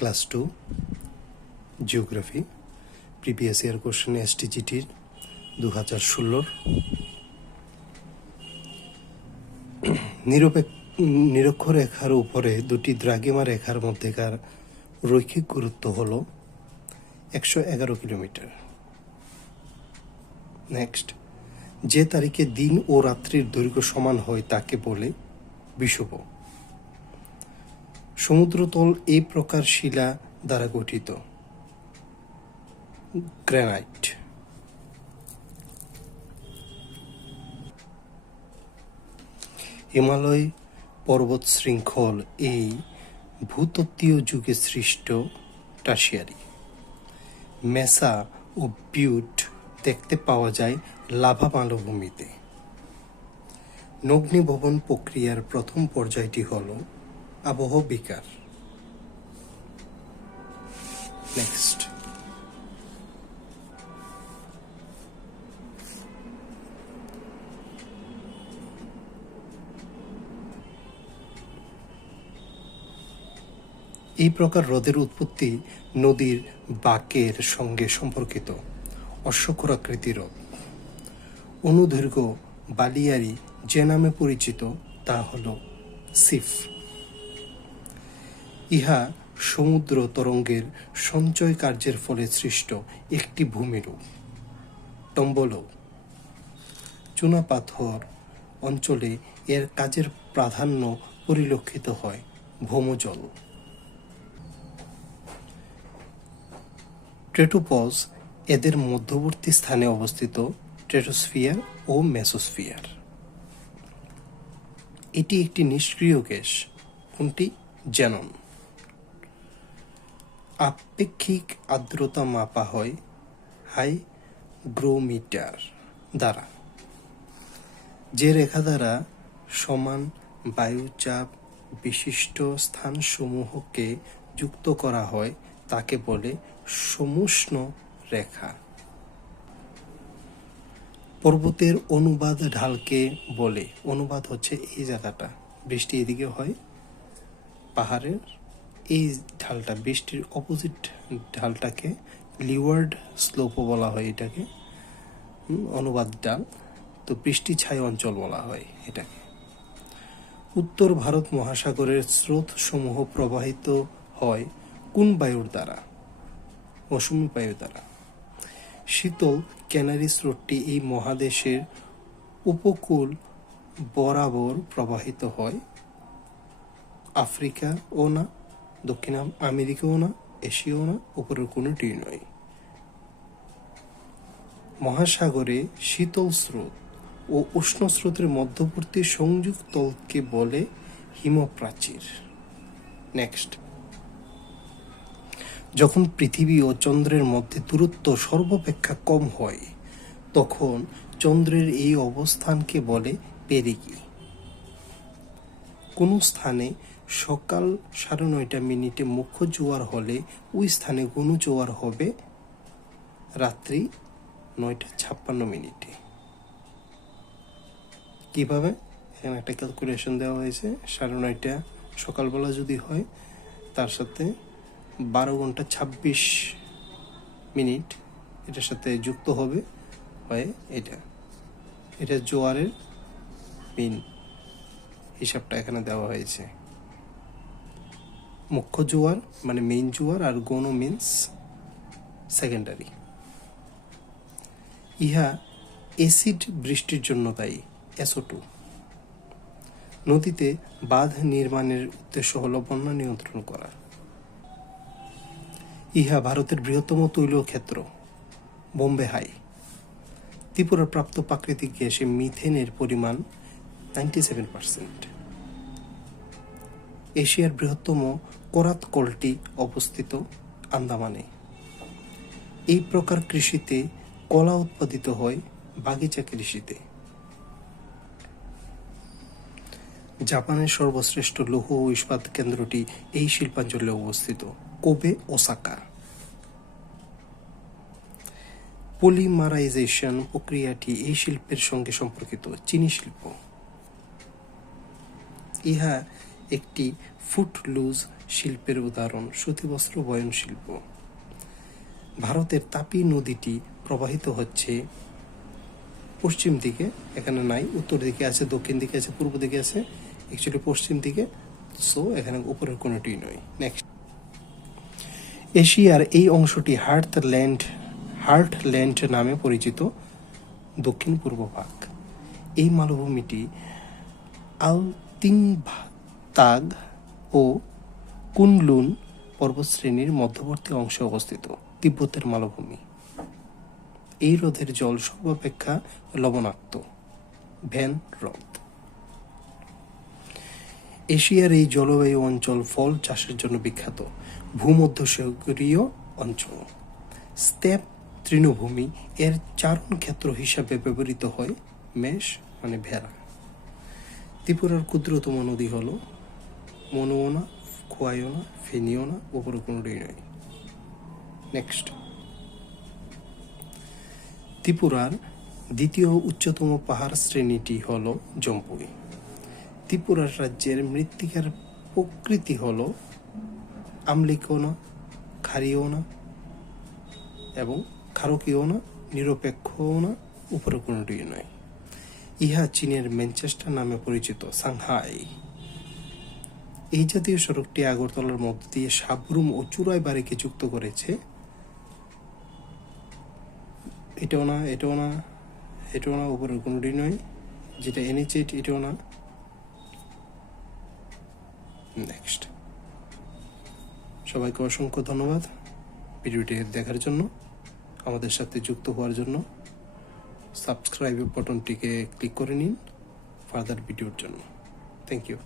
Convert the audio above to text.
Class 2 geography previous year question এসটিজিটির 2016 নিরক্ষরেখার উপরে দুটি দ্রাঘিমা রেখার মধ্যেকার রৈখিক গুরুত্ব হল 111 কিলোমিটার। নেক্সট, যে তারিখে দিন ও রাত্রির দৈর্ঘ্য সমান হয় তাকে বলে বিষুব। সমুদ্রতল এই প্রকার শিলা দ্বারা গঠিত: গ্রানাইট। হিমালয় পর্বত শৃঙ্খল এই ভূতত্ত্বীয় যুগে সৃষ্ট টারশিয়ারি। মেসা ও বিউট দেখতে পাওয়া যায় লাভা মালভূমিতে। নগ্নীভবন প্রক্রিয়ার প্রথম পর্যায়টি হল আবহ বিকার। নেক্সট, এই প্রকার হ্রদের উৎপত্তি নদীর বাঁকের সঙ্গে সম্পর্কিত। অশ্বক্ষুরাকৃতি হ্রদ। অনুদৈর্ঘ্য বালিয়ারি যে নামে পরিচিত তা হল সিফ। ইহা সমুদ্র তরঙ্গের সঞ্চয় কার্যের ফলে সৃষ্ট একটি ভূমিরূপ। টম্বলো। চুনাপাথর অঞ্চলে এর কাজের প্রাধান্য পরিলক্ষিত হয়। ভৌমজল। ট্রেটোপজ এদের মধ্যবর্তী স্থানে অবস্থিত ট্রেটোস্ফিয়ার ও মেসোস্ফিয়ার। এটি একটি নিষ্ক্রিয় গ্যাস। কোনটি? জ্যানন। আপেক্ষিক আর্দ্রতা মাপা হয় হাইগ্রোমিটার দ্বারা। যে রেখা দ্বারা সমান বায়ুচাপ বিশিষ্ট স্থানসমূহকে যুক্ত করা হয় তাকে বলে সমুষ্ণ রেখা। পর্বতের অনুবাদ ঢালকে বলে, অনুবাদ হচ্ছে এই জায়গাটা, বৃষ্টি এদিকে হয়, পাহাড়ের এই ঢালটা, বৃষ্টির অপোজিট ঢালটাকে লিওয়ার্ড স্লোপও বলা হয়, এটাকে অনুবাদ ঢাল। তো বৃষ্টি ছায় অঞ্চল বলা হয় এটাকে। উত্তর ভারত মহাসাগরের স্রোত সমূহ প্রবাহিত হয় কোন বায়ুর দ্বারা? মৌসুমী বায়ু দ্বারা। শীতল ক্যানারি স্রোতটি এই মহাদেশের উপকূল বরাবর প্রবাহিত হয়। আফ্রিকা ও না, দক্ষিণ আমেরিকাও না, এশিয়াও না, উপরের কোনোটি নয়। মহাসাগরে শীতল স্রোত ও উষ্ণ স্রোতের মধ্যবর্তী সংযোগ তলকে বলে হিমপ্রাচীর। নেক্সট, যখন পৃথিবী ও চন্দ্রের মধ্যে দূরত্ব সর্বাপেক্ষা কম হয় তখন চন্দ্রের এই অবস্থানকে বলে পেরিগি। কোন স্থানে সকাল 9:30 মুখ্য জোয়ার হলে ওই স্থানে গনু জোয়ার হবে রাত্রি 9:56। কিভাবে? এখানে একটা ক্যালকুলেশন দেওয়া হয়েছে। 9:30 সকালবেলা যদি হয় তার সাথে 12 ঘন্টা 26 মিনিট এটার সাথে যুক্ত হবে, হয় এটা জোয়ারের মিন হিসাবটা এখানে দেওয়া হয়েছে। মুখ্য জোয়ার মানে মেইন জোয়ার, আর গৌণ মিন্স সেকেন্ডারি। ইহা অ্যাসিড বৃষ্টির জন্য দায়ী, SO2। নদীতে বাঁধ নির্মাণের উদ্দেশ্য হল বন্যা নিয়ন্ত্রণ করা। ইহা ভারতের বৃহত্তম তৈল ক্ষেত্র, বোম্বে হাই। ত্রিপুরার প্রাপ্ত প্রাকৃতিক গ্যাসে মিথেনের পরিমাণ 97%। এশিয়ার বৃহত্তম করাত কলটি অবস্থিত আন্দামানে। এই প্রকার কৃষিতে কলা উৎপাদিত হয় বাগিচা কৃষিতে। জাপানের সর্বশ্রেষ্ঠ লৌহ ও ইস্পাত কেন্দ্রটি এই শিল্পাঞ্চলে অবস্থিত, কোবে, ওসাকা। পলিমারাইজেশন প্রক্রিয়াটি এই শিল্পের সঙ্গে সম্পর্কিত, চিনি শিল্প। ইহা একটি ফুটলুজ শিল্পের উদাহরণ সুতিবস্ত্র বয়ন শিল্প। ভারতের তাপি নদীটি প্রবাহিত হচ্ছে পশ্চিম দিকে, এখানে নাই, উত্তর দিকে আছে, দক্ষিণ দিকে আছে, পূর্ব দিকে আছে, অ্যাকচুয়ালি পশ্চিম দিকে, সো এখানে উপরের কোনোটি নয়। নেক্সট, এশিয়ার এই অংশটি হার্টল্যান্ড নামে পরিচিত, দক্ষিণ পূর্ব ভাগ। এই মালভূমিটি আলতিনতাগ ও কুনলুন পর্বতশ্রেণীর মধ্যবর্তী অংশে অবস্থিত, তিব্বতের মালভূমি। এই হ্রদের জল সর্বাপেক্ষা লবণাক্ত, ভ্যান হ্রদ। এশিয়ার এই জলবায়ু অঞ্চল ফল চাষের জন্য বিখ্যাত, ভূমধ্যসাগরীয় অঞ্চল। স্টেপ তৃণভূমি এর চারণ ক্ষেত্র হিসাবে ব্যবহৃত হয়, মেষ মানে ভেড়া। ত্রিপুরার ক্ষুদ্রতম নদী হল মনুওনা, খোয়াইওনা, ফেনিওনা, উপরে কোনোটি নয়। নেক্সট, ত্রিপুরার দ্বিতীয় উচ্চতম পাহাড় শ্রেণীটি হল জম্পুই। ত্রিপুরার রাজ্যের মৃত্তিকার প্রকৃতি হল আম্লিকোনা, ক্ষারীয়না এবং ক্ষারকীয়না, নিরপেক্ষনা, উপরে কোনোটি নয়। ইহা চীনের ম্যানচেস্টার নামে পরিচিত, সাংহাই। এই জাতীয় সড়কটি আগরতলার মধ্য দিয়ে সাবরুম ও চুরাইবাড়িকে যুক্ত করেছে। এটাও না, এটাও না, এটাও না, উপরে কোনোটি নয়। যেটা NH8 এটাও না। নেক্সট, সবাইকে অসংখ্য ধন্যবাদ ভিডিওটি দেখার জন্য, আমাদের সাথে যুক্ত হওয়ার জন্য। সাবস্ক্রাইব বাটনটিকে ক্লিক করে নিন ফার্দার ভিডিওর জন্য। Thank you.